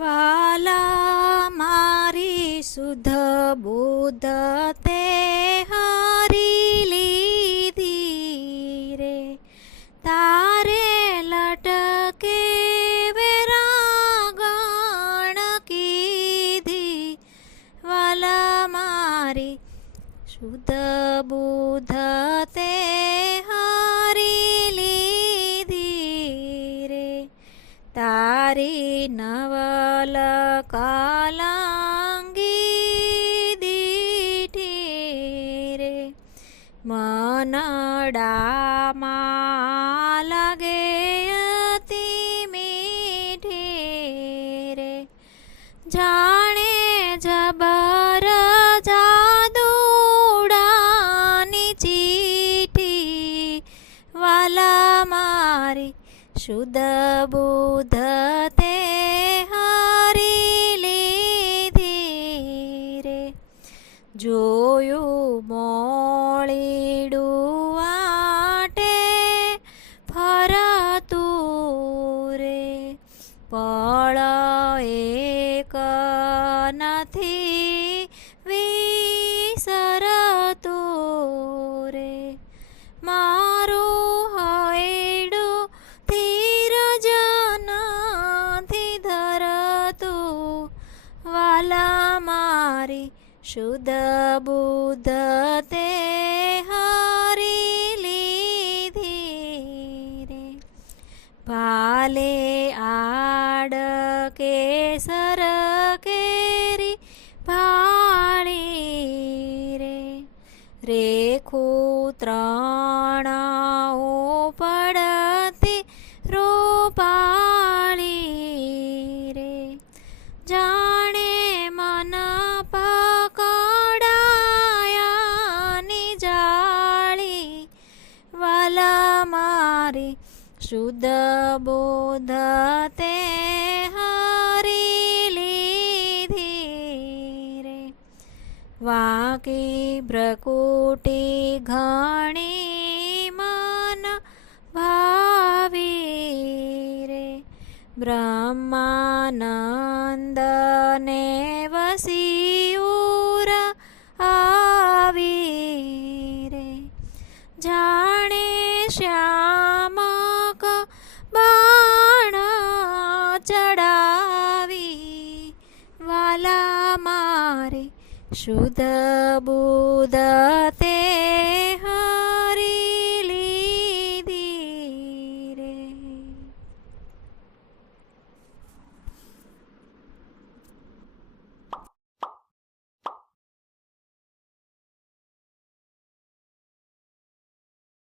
વાલા મારી સુધ બુધ તે હારી લીધી રે. તારે લટકે વેરાગણ કીધી. વાલા મારી શુદ્ધ બુધ તારી નવલ કાલાંગી દીઠી રે. મનડામાં લાગે અતિ મીઠી રે. જાણે જબર શુદ્ધ બુધ તે હારી લીધી રે જોયું મોળીડું આટે ફરતું રે પળ એક નથી મારી શુદ્ધ બુદ્ધ તે હારી લીધી રે. ભાલે આડ કેસર કેરી ભાળી રે. રેખું ત્રણ પડતી મારી શુદ્ધ બોધ તે હારી લીધી વાંકી ભ્રકુટી ઘણી મન ભાવી રે. બ્રહ્માનંદ ને શ્યામક બાણ ચડાવી. વાલા મારે શુદ્ધ બુધ